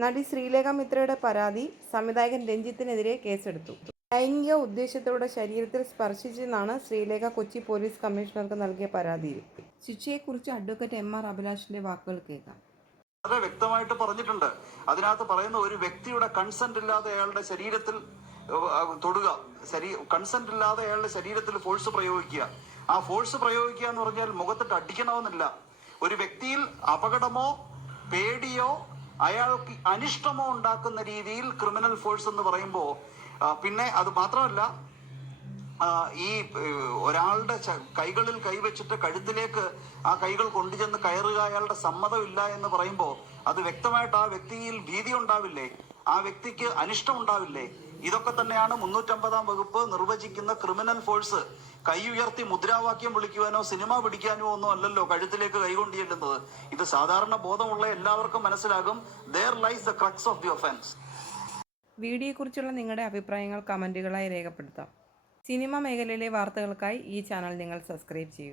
നടി ശ്രീലേഖ മിത്രയുടെ പരാതി സംവിധായകൻ രഞ്ജിത്തിനെതിരെ കേസെടുത്തു. ലൈംഗിക ഉദ്ദേശ്യത്തോടെ ശരീരത്തിൽ സ്പർശിച്ചെന്നാണ് ശ്രീലേഖ കൊച്ചി പോലീസ് കമ്മീഷണർക്ക് നൽകിയ പരാതിയിൽ. ശിക്ഷയെക്കുറിച്ച് അഡ്വക്കേറ്റ് എം.ആർ. അഭിലാഷിന്റെ വാക്കുകൾ കേൾക്കാം. വളരെ വ്യക്തമായിട്ട് പറഞ്ഞിട്ടുണ്ട്. അതിനകത്ത് പറയുന്ന ഒരു വ്യക്തിയുടെ കൺസെന്റ് ഇല്ലാതെ അയാളുടെ ശരീരത്തിൽ തൊടുക, കൺസെന്റ് ഇല്ലാതെ അയാളുടെ ശരീരത്തിൽ ഫോഴ്സ് പ്രയോഗിക്കുക. ആ ഫോഴ്സ് പ്രയോഗിക്കുക എന്ന് പറഞ്ഞാൽ മുഖത്തിട്ട് അടിക്കണമെന്നില്ല. ഒരു വ്യക്തിയിൽ അപകടമോ പേടിയോ അയാൾക്ക് അനിഷ്ടമോ ഉണ്ടാക്കുന്ന രീതിയിൽ ക്രിമിനൽ ഫോഴ്സ് എന്ന് പറയുമ്പോൾ, പിന്നെ അത് മാത്രമല്ല, ഈ ഒരാളുടെ കൈകളിൽ കൈവച്ചിട്ട് കഴുത്തിലേക്ക് ആ കൈകൾ കൊണ്ടുചെന്ന് കയറുക അയാളുടെ സമ്മതമില്ല എന്ന് പറയുമ്പോൾ അത് വ്യക്തമായിട്ട് ആ വ്യക്തിയിൽ ഭീതി ഉണ്ടാവില്ലേ, ആ വ്യക്തിക്ക് അനിഷ്ടം ഉണ്ടാവില്ലേ? ഇതൊക്കെ തന്നെയാണ് 350-ാം വകുപ്പ് നിർവചിക്കുന്ന ക്രിമിനൽ ഫോഴ്സ്. കൈ ഉയർത്തി മുദ്രാവാക്യം വിളിക്കുവാനോ സിനിമ പിടിക്കാനോ ഒന്നും അല്ലല്ലോ കഴുത്തിലേക്ക് കൈകൊണ്ട് ചെല്ലുന്നത്. ഇത് സാധാരണ ബോധമുള്ള എല്ലാവർക്കും മനസ്സിലാകും. There lies the crux of the offense. വീഡിയോയെക്കുറിച്ചുള്ള നിങ്ങളുടെ അഭിപ്രായങ്ങൾ കമന്റുകളായി രേഖപ്പെടുത്താം. സിനിമ മേഖലയിലെ വാർത്തകൾക്കായി ഈ ചാനൽ നിങ്ങൾ സബ്സ്ക്രൈബ് ചെയ്യൂ.